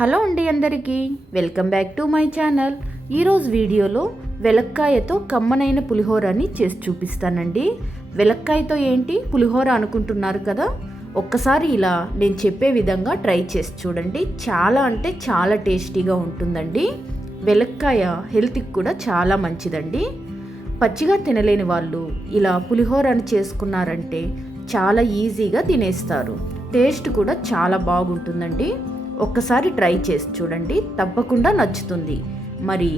Hello అండి అందరికీ. Welcome back to my channel. ఈరోజు వీడియోలో వెలక్కాయతో కమ్మనైన పులిహోరని చేసి చూపిస్తానండి. వెలక్కాయతో ఏంటి? పులిహోర అనుకుంటున్నారు కదా? ఒక్కసారి ఇలా నేను చెప్పే విధంగా ట్రై చేసి చూడండి. చాలా అంటే చాలా టేస్టీగా ఉంటుందండి. వెలక్కాయ హెల్త్కి కూడా చాలా మంచిదండి. పచ్చిగా తినలేని వాళ్ళు ఇలా పులిహోరని చేసుకున్నారంటే చాలా ఈజీగా తినేస్తారు. టేస్ట్ కూడా చాలా బాగుంటుందండి. ఒక్కసారి ట్రై చేసి చూడండి తప్పకుండా నచ్చుతుంది. మరి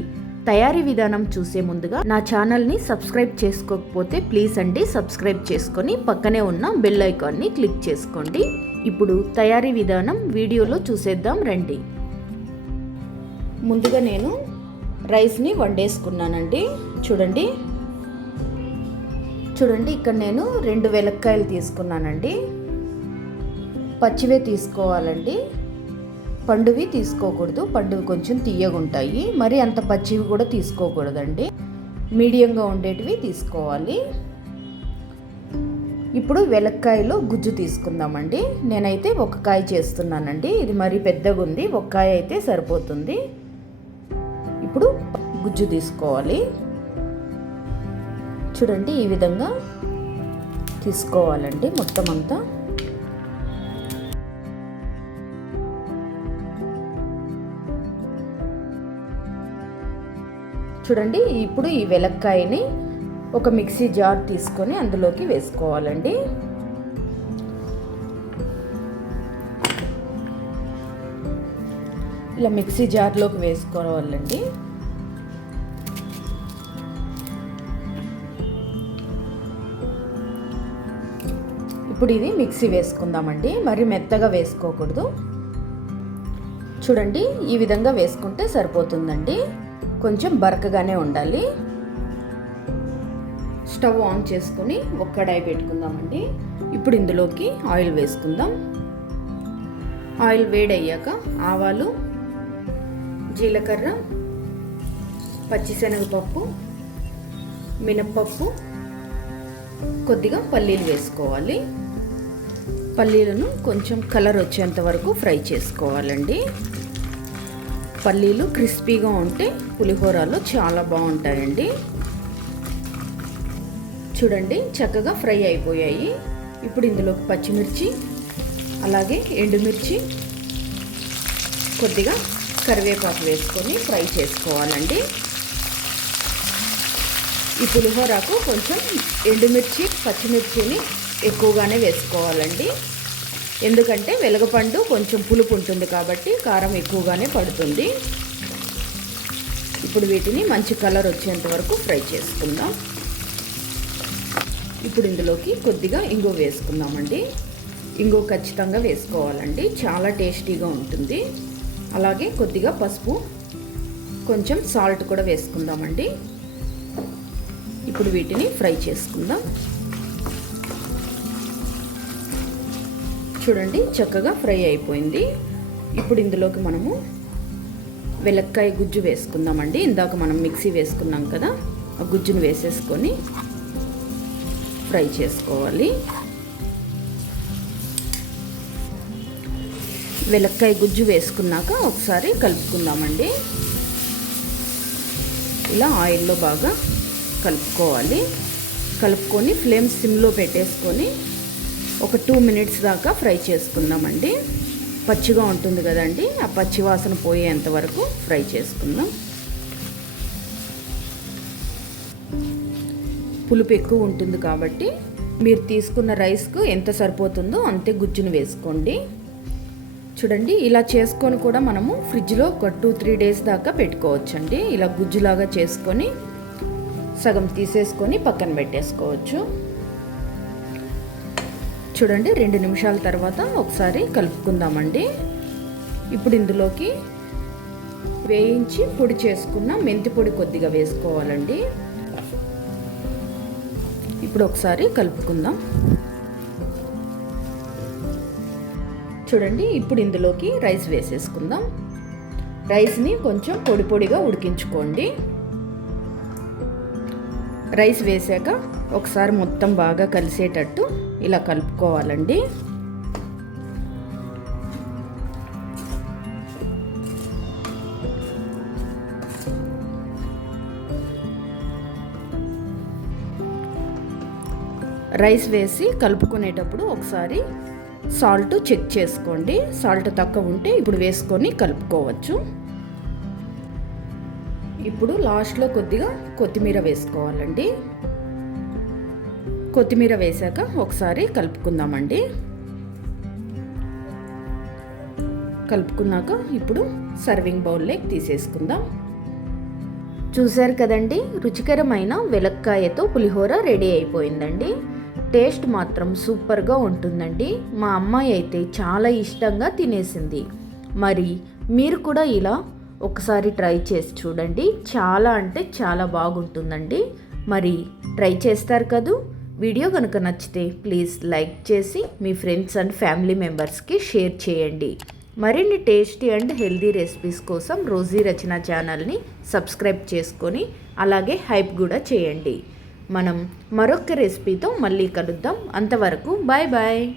తయారీ విధానం చూసే ముందుగా నా ఛానల్ని సబ్స్క్రైబ్ చేసుకోకపోతే ప్లీజ్ అండి సబ్స్క్రైబ్ చేసుకొని పక్కనే ఉన్న బెల్ ఐకాన్ని క్లిక్ చేసుకోండి. ఇప్పుడు తయారీ విధానం వీడియోలో చూసేద్దాం రండి. ముందుగా నేను రైస్ని వండేసుకున్నానండి. చూడండి. చూడండి ఇక్కడ నేను రెండు వెలక్కాయలు తీసుకున్నానండి. పచ్చివే తీసుకోవాలండి. పండువి తీసుకోకూడదు. పండువి కొంచెం తీయగుంటాయి మరి అంత పచ్చివి కూడా తీసుకోకూడదండి. మీడియంగా ఉండేటివి తీసుకోవాలి. ఇప్పుడు వెలక్కాయలో గుజ్జు తీసుకుందామండి. నేనైతే ఒక కాయ చేస్తున్నానండి. ఇది మరి పెద్దగా ఉంది. ఒక కాయ అయితే సరిపోతుంది. ఇప్పుడు గుజ్జు తీసుకోవాలి. చూడండి ఈ విధంగా తీసుకోవాలండి మొత్తం అంతా. చూడండి ఇప్పుడు ఈ వెలక్కాయని ఒక మిక్సీ జార్ తీసుకొని అందులోకి వేసుకోవాలండి. ఇలా మిక్సీ జార్లోకి వేసుకోవాలండి. ఇప్పుడు ఇది మిక్సీ వేసుకుందామండి. మరి మెత్తగా వేసుకోకూడదు. చూడండి ఈ విధంగా వేసుకుంటే సరిపోతుందండి. కొంచెం బరకగానే ఉండాలి. స్టవ్ ఆన్ చేసుకొని ఒక్కడాయి పెట్టుకుందామండి. ఇప్పుడు ఇందులోకి ఆయిల్ వేసుకుందాం. ఆయిల్ వేడయ్యాక ఆవాలు జీలకర్ర పచ్చిశనగపప్పు మినప్పప్పు కొద్దిగా పల్లీలు వేసుకోవాలి. పల్లీలను కొంచెం కలర్ వచ్చేంత వరకు ఫ్రై చేసుకోవాలండి. పల్లీలు క్రిస్పీగా ఉంటే పులిహోరలో చాలా బాగుంటాయండి. చూడండి చక్కగా ఫ్రై అయిపోయాయి. ఇప్పుడు ఇందులోకి పచ్చిమిర్చి అలాగే ఎండుమిర్చి కొద్దిగా కరివేపాకు వేసుకొని ఫ్రై చేసుకోవాలండి. ఈ పులిహోరకు కొంచెం ఎండుమిర్చి పచ్చిమిర్చిని ఎక్కువగానే వేసుకోవాలండి. ఎందుకంటే వెలగపండు కొంచెం పులుపు ఉంటుంది కాబట్టి కారం ఎక్కువగానే పడుతుంది. ఇప్పుడు వీటిని మంచి కలర్ వచ్చేంత వరకు ఫ్రై చేసుకుందాం. ఇప్పుడు ఇందులోకి కొద్దిగా ఇంగు వేసుకుందామండి. ఇంగు ఖచ్చితంగా వేసుకోవాలండి. చాలా టేస్టీగా ఉంటుంది. అలాగే కొద్దిగా పసుపు కొంచెం సాల్ట్ కూడా వేసుకుందామండి. ఇప్పుడు వీటిని ఫ్రై చేసుకుందాం. చూడండి చక్కగా ఫ్రై అయిపోయింది. ఇప్పుడు ఇందులోకి మనము వెలక్కాయ గుజ్జు వేసుకుందామండి. ఇందాక మనం మిక్సీ వేసుకున్నాం కదా ఆ గుజ్జును వేసేసుకొని ఫ్రై చేసుకోవాలి. వెలక్కాయ గుజ్జు వేసుకున్నాక ఒకసారి కలుపుకుందామండి. ఇలా ఆయిల్లో బాగా కలుపుకోవాలి. కలుపుకొని ఫ్లేమ్ సిమ్లో పెట్టేసుకొని ఒక టూ మినిట్స్ దాకా ఫ్రై చేసుకుందామండి. పచ్చిగా ఉంటుంది కదండి ఆ పచ్చి వాసన పోయేంత వరకు ఫ్రై చేసుకుందాం. పులుపు ఎక్కువ ఉంటుంది కాబట్టి మీరు తీసుకున్న రైస్కు ఎంత సరిపోతుందో అంతే గుజ్జును వేసుకోండి. చూడండి ఇలా చేసుకొని కూడా మనము ఫ్రిడ్జ్లో ఒక టూ త్రీ డేస్ దాకా పెట్టుకోవచ్చండి. ఇలా గుజ్జులాగా చేసుకొని సగం తీసేసుకొని పక్కన పెట్టేసుకోవచ్చు. చూడండి రెండు నిమిషాల తర్వాత ఒకసారి కలుపుకుందామండి. ఇప్పుడు ఇందులోకి వేయించి పొడి చేసుకున్న మెంతి పొడి కొద్దిగా వేసుకోవాలండి. ఇప్పుడు ఒకసారి కలుపుకుందాం. చూడండి ఇప్పుడు ఇందులోకి రైస్ వేసేసుకుందాం. రైస్ని కొంచెం పొడి పొడిగా ఉడికించుకోండి. రైస్ వేసాక ఒకసారి మొత్తం బాగా కలిసేటట్టు ఇలా కలుపుకోవాలండి. రైస్ వేసి కలుపుకునేటప్పుడు ఒకసారి సాల్ట్ చెక్ చేసుకోండి. సాల్ట్ తక్కువ ఉంటే ఇప్పుడు వేసుకొని కలుపుకోవచ్చు. ఇప్పుడు లాస్ట్లో కొద్దిగా కొత్తిమీర వేసుకోవాలండి. కొత్తిమీర వేసాక ఒకసారి కలుపుకుందామండి. కలుపుకున్నాక ఇప్పుడు సర్వింగ్ బౌల్లోకి తీసేసుకుందాం. చూశారు కదండి రుచికరమైన వెలక్కాయతో పులిహోర రెడీ అయిపోయిందండి. టేస్ట్ మాత్రం సూపర్గా ఉంటుందండి. మా అమ్మాయి అయితే చాలా ఇష్టంగా తినేసింది. మరి మీరు కూడా ఇలా ఒకసారి ట్రై చేసి చూడండి. చాలా అంటే చాలా బాగుంటుందండి. మరి ట్రై చేస్తారు కదూ? వీడియో కనుక నచ్చితే ప్లీజ్ లైక్ చేసి మీ ఫ్రెండ్స్ అండ్ ఫ్యామిలీ మెంబర్స్కి షేర్ చేయండి. మరిన్ని టేస్టీ అండ్ హెల్దీ రెసిపీస్ కోసం రోజీ రచన ఛానల్ని సబ్స్క్రైబ్ చేసుకొని అలాగే హైప్ కూడా చేయండి. మనం మరొక రెసిపీతో మళ్ళీ కలుద్దాం. అంతవరకు బాయ్ బాయ్.